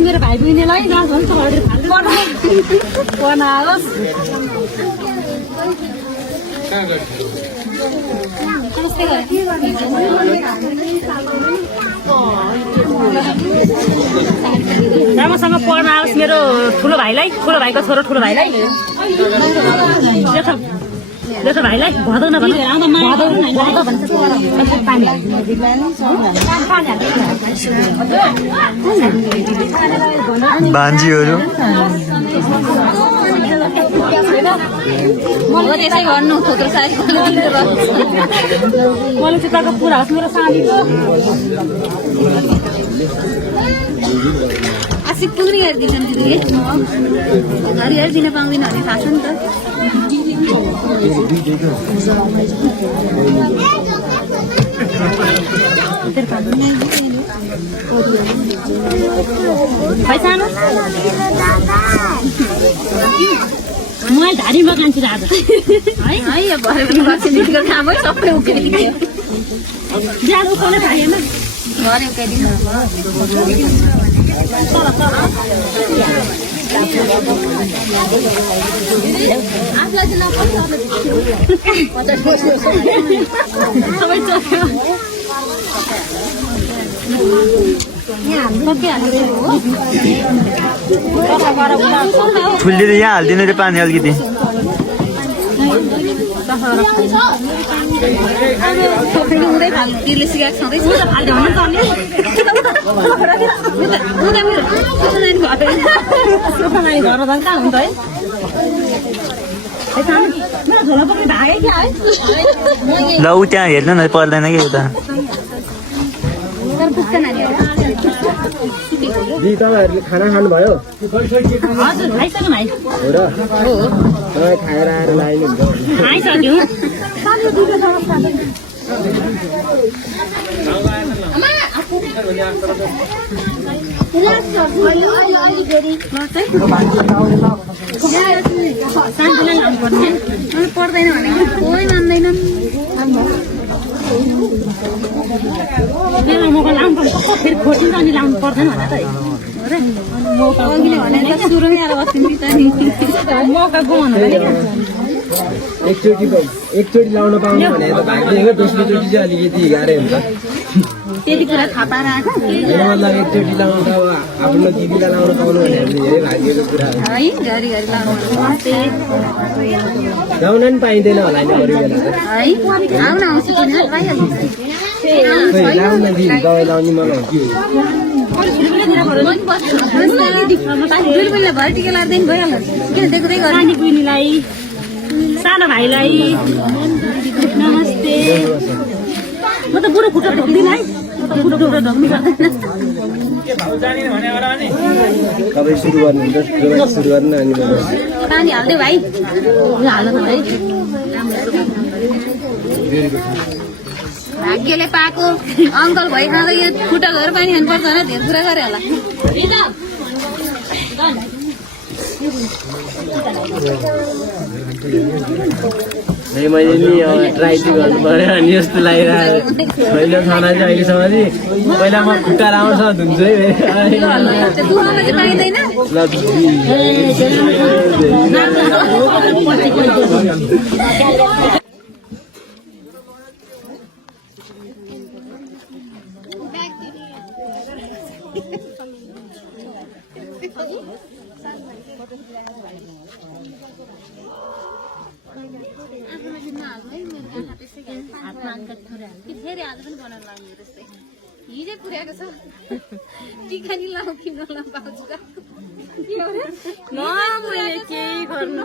मेरो भाइ बहिनीलाई राम्रोसँग पढ्न आओस् मेरो ठुलो भाइलाई, ठुलो भाइको छोरो ठुलो भाइलाई, जेठो भाइलाई भदौ नभन्छ बान्जीहरू त्यसै गर्नु थोत्रो सारी मैले चित्रको पुरा होस् मेरो साथीको आशिक पुग्ने गरिदिन्छन् दिदीले घरिघरि दिन पाउँदैन भने थाहा छ नि त म झाडीमा कान्छु आज है भरे पनि लक्ष्मीको काम है सबै उक्काइदियो ज्यादा उक्काउन थालेन घरे उक्काइदिनु आफूलाई चाहिँ सबै चोक्यो फुलले यहाँ हालिदिनु रे पानी अलिकति हुँदै खालले सिकाएको छँदैछ घर कहाँ हुन्छ है ल ऊ त्यहाँ हेर्नु न पर्दैन कि उता तपाईँहरूले खाना खानुभयो हजुर खाइसक्नु भाइ हो र तपाईँ खाएर आएर लाग्नु हुन्छ खाइसक्यो पर्दैन भने कोही मान्दैनन् मौका लाउनु पर्छ फेरि खोजिन्छ अनि लाउनु पर्दैन होला त भने सुरुमै आएर बस्नु त नि मौका गुमाउनु एकचोटि लाउन पाउनु भने त भाग्दैन दोस्रोचोटि चाहिँ अलिकति गाह्रै हुन्छ त्यति कुरा थाहा पाएर आएको मतलब एकचोटि लाउनु त आफ्नो दिदीलाई लाउन पाउनु भने धेरै भाग्यको कुरा हो है घरिघरि लाउनु लाउन नि पाइँदैन होला नि अरू बेला त है आउन आउँछु किन पाइहाल्छु लाउन दिदी दबाई लाउने मलाई के हो भरि टिका लाग्दैन भइहाल्छ किन देख्दै गर्ने बहिनीलाई सानो भाइलाई नमस्ते म त बुढो खुट्टा ढोक्दिन है म त बुढो खुट्टा ढोक्नु पर्दैन तपाईँ सुरु गर्नुहुन्छ सुरु गर्नु अनि पानी हाल्दै भाइ हाल्नु न भाइ भाग्यले पाएको अङ्कल भइरहँदा यो खुट्टा घर पानी खानुपर्छ होइन धेरै कुरा गरे होला मैले नि ट्राई चाहिँ गर्नु पर्यो अनि जस्तो लागिरहेको पहिलो खाना चाहिँ अहिलेसम्म चाहिँ पहिला म खुट्टा राम्रोसँग धुन्छु है फेरि आज पनि बनाउनु लाग्यो त्यस्तै हिजै पुर्याएको छ टिका नि लाउँ कि नलाउँ पाउँछु मैले केही गर्नु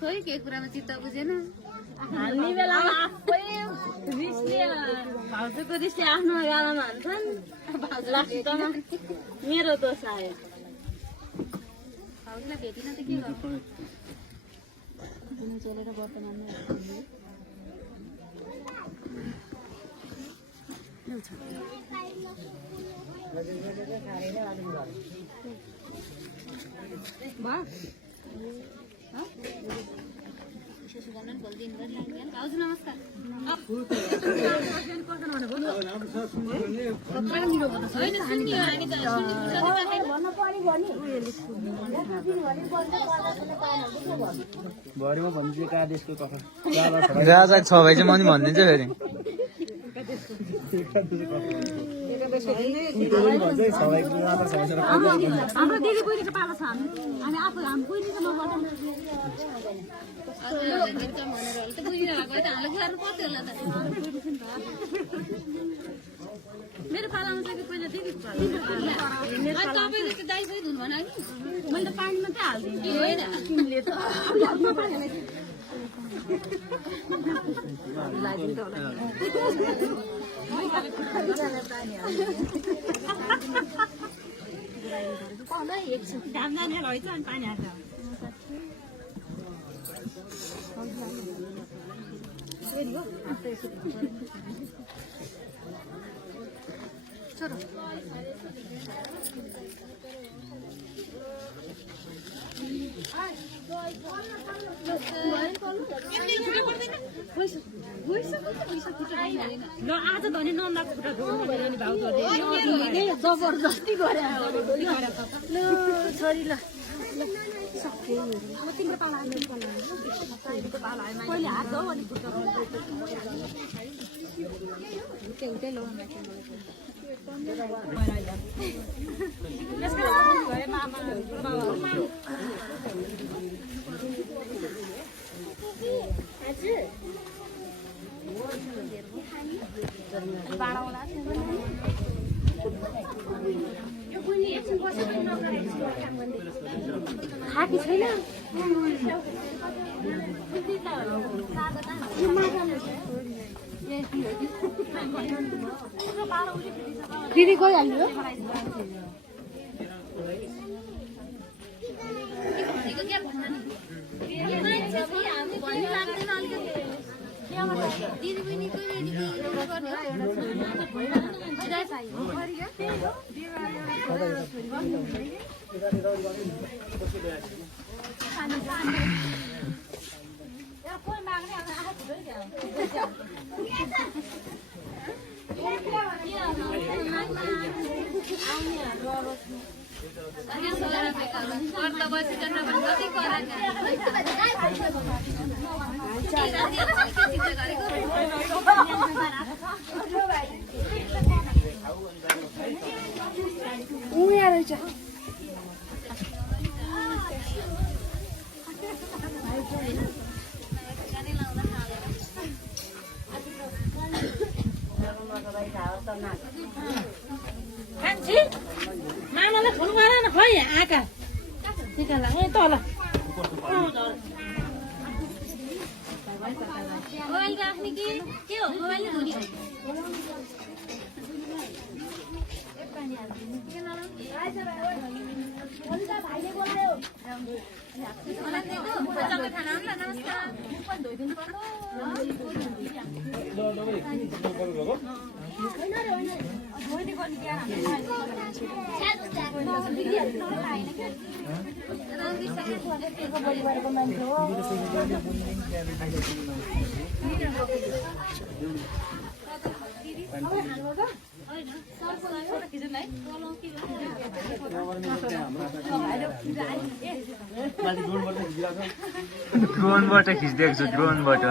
खोइ के कुरामा चित्त बुझेन हाल्ने बेलामा आफै भाउजूको रिसले आफ्नो गालामा हाल्छन् लास्टमा मेरो दोष आयो भाउजूलाई भेटिन त के गर्नु चलेर वर्तमानमा भाउजू नमस्कार भरिमा भन्छु कहाँ देशको कफा राजा छ भाइ चाहिँ म नि भनिदिन्छु फेरि हाम्रो दिदी बहिनीको पालो छ हामी आफू हामी बहिनीको नगर्छौँ मेरो पालामा चाहिँ पहिला दिदीको पालो मैले त पानी मात्रै हालिदिन्छु होइन तिमीले त घाम जाने होइन अनि पानी हाल्छ ल आज धनी नन्दाको खुट्टा धोउनु पर्यो नि भाउजूहरूले जबरजस्ती गरे ल छोरी ल सक्यो म तिम्रो पाला पहिले हात धो अनि खुट्टा खाकी छैन दिदी गइहाल्यो दिदी बहिनीको मामालाई फोन गर न खै आँका निकाल ए तल मोबाइल राख्ने कि के हो मोबाइल धुनी भाइले बोलायो परिवारको मान्छे हो ड्रोनबाट खिचिदिएको छु ड्रोनबाट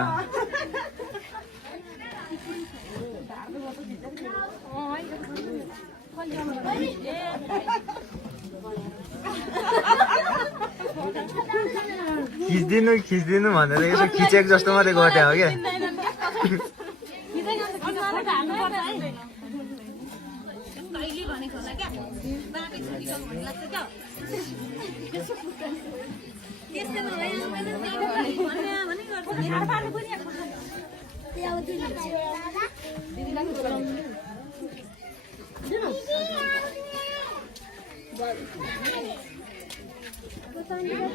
खिच्दिनु भनेर यसो खिचेको जस्तो मात्रै गर्थ्यो हो क्या Thank you.